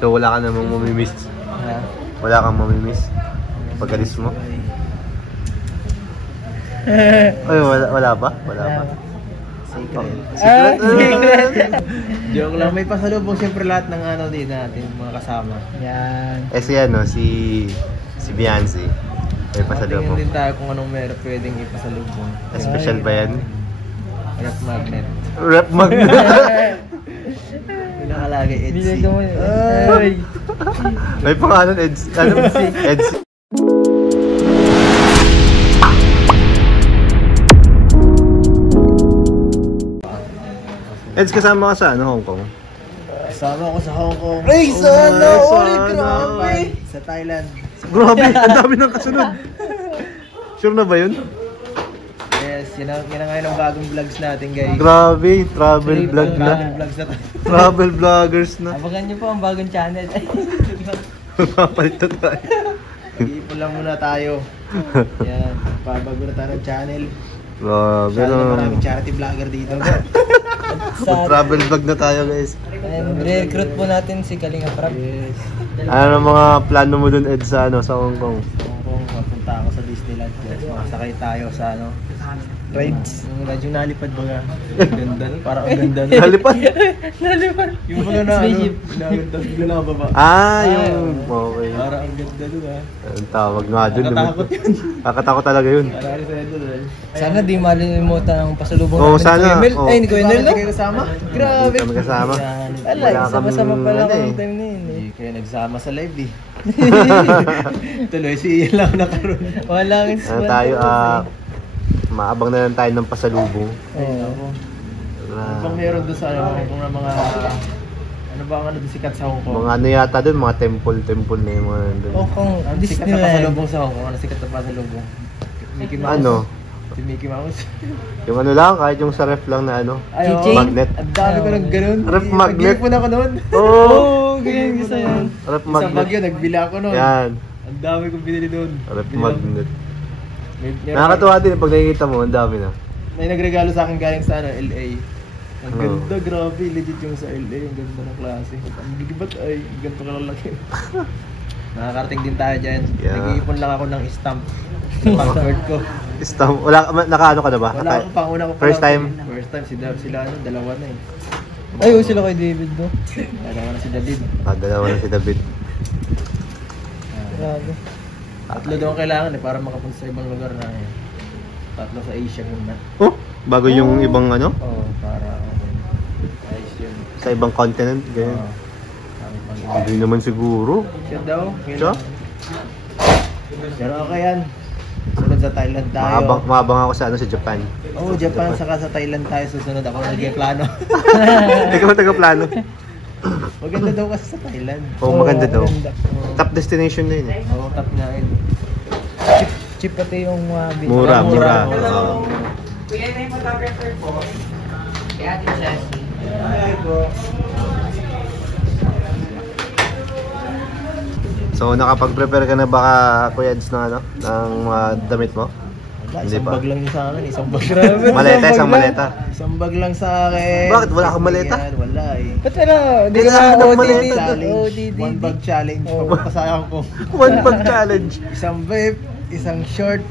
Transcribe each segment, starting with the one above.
So wala ka namang mamimiss. Wala kang mamimiss. Pag-alis mo. Ay, wala ba? Wala ba? Secret. Secret? Joke lang, may pasalubong siyempre lahat ng ano din natin, mga kasama. Yan. Si ano, si Beyonce. May pasalubong. Tingin din tayo kung anong meron pwedeng ipasalubong. Special ba yan? Rep magnet. Rep magnet. Pinakalagay Etsy. Ay! May pangalan Etsy. Ano? Etsy. Eds, kasama ka sa ano, Hong Kong? Kasama ko sa Hong Kong. Ay, sana! Ulit, grabe! Sa Thailand. Grabe, ang dami ng kasunod. Sure na ba yun? Yes, yun ang ngayon ang bagong vlogs natin, guys. Grabe, travel vlog na. Travel vlogs na tayo. Travel vloggers na. Abangan nyo po ang bagong channel. Papalit na tayo. Mag-iipon lang muna tayo. Yan, pabago na tayo ng channel. Grabe Masyado na na. maraming charity vlogger dito. Travel vlog na tayo, guys. And recruit po natin si Kalinga Prab. Yes. Ano ang mga plano mo dun, Ed, sa Hong Kong? Hong Kong, mapunta ako sa Disneyland. Yes, makasakay tayo sa rides. Yung nalipad ba nga? Ang ganda nun, parang ang ganda nun. Nalipad? Nalipad. Yung mga na Spaceship. bigla na baba. Yung... Okay. Parang ang ganda nun Ang tawag nga dun. Nakatakot yun. Kakatakot talaga yun. Parang sa doon. Sana di malilimutan ang pasalubong Oo, natin sana. ni Kuya Mel. Oo. Ay, ni Kuya Mel, Hindi no? kayo kasama? Grabe. Hindi kami kasama. Ala, Wala sama-sama kaming pala ano kung eh. time na yun eh. Hindi kayo nagsama sa live eh. Tuloy si Ian lang nakaroon. Walang Ano tayo, maabang na lang tayo ng pasalubong. Ako. Ano bang meron doon sa Hong Kong na mga... Ano ba ang ano doon sikat sa Hong Kong? Mga ano yata dun, mga temple na yung mga nandun. Hong Kong, Ano sikat na Disneyland. pasalubong sa Hong Kong? Ano sikat na pasalubong? Mickey Mouse? Ano? Si Mickey Mouse? Yung ano lang, kahit yung sa ref lang na ano. Ay, oo. Keychain? Magnet. Ang dami ko ng ganun. Rep magnet. Nag-iipon ako noon. Oh! ganyan gusto yan. Ref Sa magnet. Baguio, nagbili ako noon. Yan. Ang dami kong binili doon. Ref Binili- magnet. Meron- Nakakatuwa din pag nakikita mo, ang dami na. May nagregalo sa akin galing sa ano, LA. Ang Oo. ganda, grabe. Legit yung sa LA. Ang ganda ng klase. Ang gigibat ay ganito kalalaki. Nakakarating din tayo dyan. Yeah. Nag-iipon lang ako ng stamp. Password ko. Stamp, wala, nakaano ka na ba? Wala akong panguna ko pa First lang. time? First time. Sila ano, dalawa na eh. Ay, sila kay David, no? Dalawa na si David. Dalawa na si David. Grabe. Tatlo daw ang kailangan eh para makapunta sa ibang lugar na eh. Tatlo sa Asia muna. Oh, bago yung ibang ano? Oo, para okay. Ayos yun. Sa ibang continent, ganyan. Oo. Kami pang iba. Hindi naman siguro. Siya daw. Siya? Pero okay yan. Sunod sa Thailand tayo. Maabang ako sa ano, sa Japan. Oo, Japan saka sa Thailand tayo susunod. Ako nag-plano. Ikaw ang taga-plano. Maganda daw kasi sa Thailand. Oo, maganda daw. maganda. Top destination na yun eh. Oo, top na yun. Cheap pati yung Mura. Oo. Kuya na yung photographer po. Kaya Ate Jessie. Ay, bro. So, nakapag-prepare ka na baka, Kuya Eds, ng ano? Ng mga damit mo? Wala, Hindi isang pa. bag lang yun sa akin. Isang bag. Maleta, isang maleta. Isang bag lang sa akin. Bakit? Wala kang maleta? Yan, wala eh. Ba't wala? Di ka Kailangan ng OTD. maleta. Challenge. One bag challenge. Oo. Pagpapasayang ko. One bag challenge. Isang vape, isang short,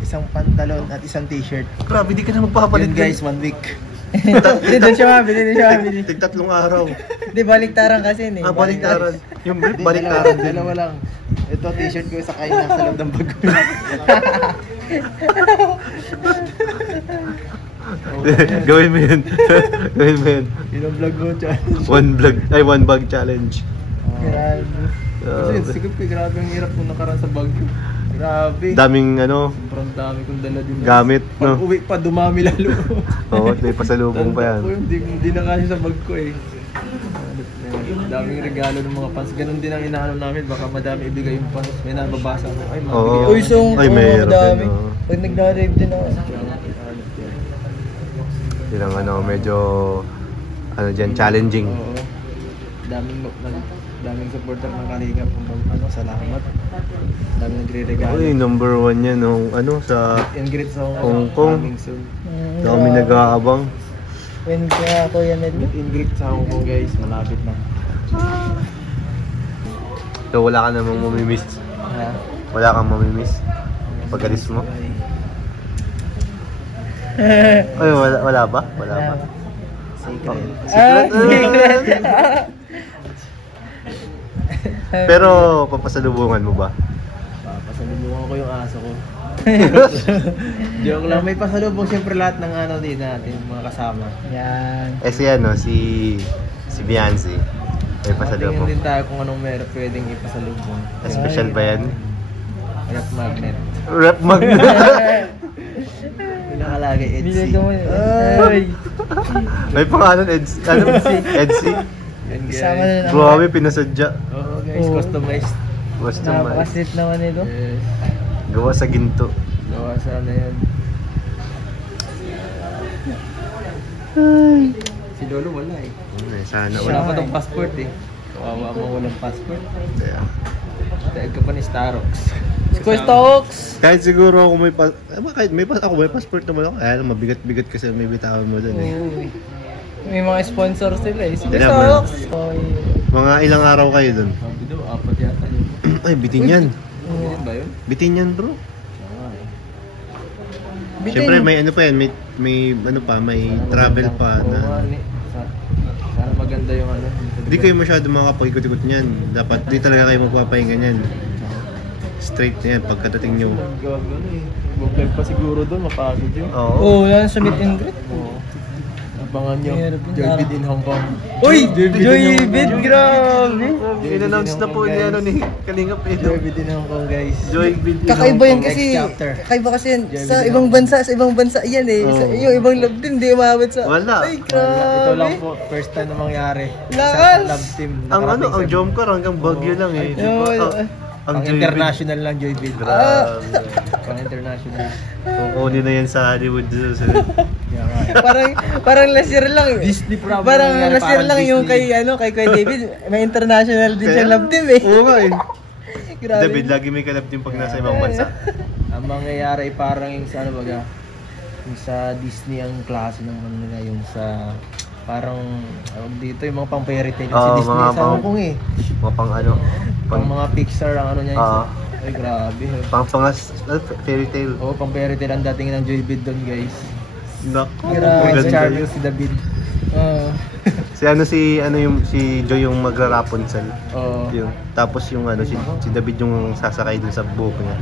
isang pantalon at isang t-shirt. Grabe, di ka na magpapalit. Yun guys, 1 week. Hindi, doon siya mabili. Tig-tatlong araw. Di, baliktaran kasi eh. Baliktaran. Yung brief, Hindi, baliktaran din. dalawa lang. Ito t-shirt ko sa kain nasa loob ng bag ko. Gawin mo yun. Gawin mo yun. Yun ang vlog mo, challenge. One bag challenge. Grabe. Kasi sigap ko, grabe ang hirap nung nakaraan sa bag ko. Grabe. Daming ano, Sobrang dami kong dala din. gamit, Pag no? uwi pa, dumami lalo. Oo, may pasalubong pa yan. Tanda ko yun, Hindi na kasi sa bag ko eh. Daming regalo ng mga fans. Ganun din ang inaano namin. Baka madami ibigay yung fans. May nababasa ko. Ay, Oo. mabigay Uy, so, Ay, mayroon madami. din, oo. Pag nagda-rave din ako. Yun ang ano, medyo ano dyan, challenging. Oo. Daming supporter ng Kalinga. Ano, salamat. Daming nagre-regalo. Uy, number 1 yan nung ano sa Ingrid sa Hong Kong. Coming soon. dami nag-aabang. When kaya Kuya Mel. Ingrid sa Hong Kong guys. Malapit na. So wala ka namang mamimiss. Ha? Wala kang mamimiss. Pag-alis mo. Ay, wala ba? Wala ba? Secret. Secret. Pero papasalubungan mo ba? Papasalubungan ko yung aso ko. Joke lang, may pasalubong siyempre lahat ng ano din natin, mga kasama. Yan. Eh si ano, si Beyonce. May Tingin pasalubong. din tayo kung anong meron pwedeng ipasalubong. Special ba yan? Rep magnet. Rep magnet. Yung nakalagay Bilag Etsy. mo. Ay. May pangalan, Edsy. Ano? Edsy? Yan Kasama guys. na lang. Grabe, pinasadya. Oo guys, Oo. customized. Basta man. Napakasit naman ito. Yes. Gawa sa ginto. Gawa sana yan. Si Lolo wala eh. Sana Wala pa Siya tong eh. passport eh. Kawawa mo walang passport. Yeah. Dahil ka pa ni Starox. Square Talks. Kahit siguro ako may kahit ako may passport naman ako. Kaya lang mabigat-bigat kasi may bitawan mo doon eh. Uy. May mga sponsor sila eh. Square Kailangan mo. Talks. Oy. Mga ilang araw kayo doon. Sabi daw, apat yata yun. Ay, bitin yan. Ganyan ba yun? Bitin yan, bro. Ah, eh. Bitin. Siyempre may ano pa yan, may ano pa, may travel pa Oo nga, na. ni. Sana maganda yung ano. Hindi kayo masyado makakapag-ikot-ikot niyan. Dapat di talaga kayo magpapahinga niyan. Straight na yan pagkadating nyo. Gagano eh. Mag-vlog pa siguro doon, mapagod yun. Oo. Oo, yan sa meet and greet. Oo. Abangan nyo. Meron din Joybid na. in Hong Kong. Uy! Joybid! Grabe! In-announce na po ni ano ni Kalingap Edo. Joybid in Hong Kong guys. Joybid in Kakaiba Hong yan Kong. kasi, Next chapter. kakaiba kasi yan. Joybid Sa in ibang Hong bansa yan eh. Oo. Yung ibang love team, di umabot sa... Wala. Ay, Ito lang grabe. po, first time na mangyari. Lakas! Sa love team. Ang ano, Nakarating ang sa- Jomcar hanggang Baguio lang eh. Di ba? Yun. Ang Joybid. international lang Joybid. Grabe. Pang international. Kung kunin na yan sa Hollywood susunod. Kaya nga. Parang last year lang. Disney problem Parang nangyari, last year parang lang yung Disney. kay Kuya David. May international din siya Kaya- love team eh. Oo nga eh. Grabe. David, lagi may kalab din pag nasa ibang bansa. Ang mangyayari parang yung sa ano baga, yung sa Disney ang klase ng ano nila, yung sa parang dito yung mga pang fairy tale si Oo, Disney mga sa pang- Hong Kong eh. Mga pang ano, Pang mga Pixar ang ano niya yung Oo. ay grabe. pang fairy tale. Oo, pang fairy tale ang dating ng Joybid doon guys. Naku, Grabe. Prince maganda Charles yun. si David. Oo. Si Joy yung magra-Rapunzel. Oo. Yung, tapos yung ano, si David yung sasakay dun sa buhok niya.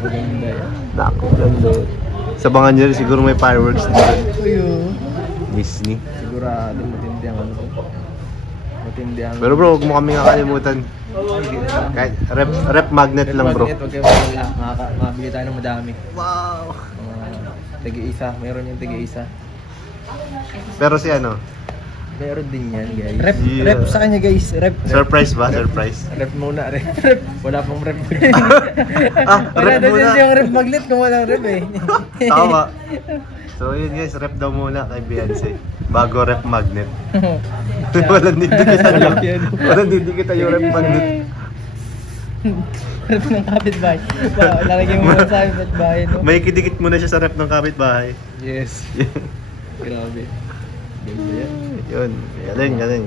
Maganda yan. Naku, ganda. Sa bangan niya rin, siguro may fireworks dito. Uy, oh. Disney. Sigurado matindi ang ano. Matindi ang Pero bro, huwag mo kami kakalimutan. Kahit rep magnet lang bro. Huwag kayo mawala. Makabili tayo ng madami. Wow. Tigi-isa. Meron yung tigi-isa. Pero si ano, Meron din yan guys. Rep, Yeah. rep sa kanya guys. Rep. surprise ba? Surprise. Rep muna, rep. Wala pang rep. Wala Rep na din muna. yung rep magnet kung walang rep eh. Tama. So yun guys, rep daw muna kay Beyonce. Bago rep magnet. Walang didikitan yung, walang didikitan yung rep magnet. Rep ng kapitbahay. Lalagyan mo na sa kapitbahay no. May kidikit muna siya sa rep ng kapitbahay. Yes. Grabe. Ganda yan. Yun, galing, galing.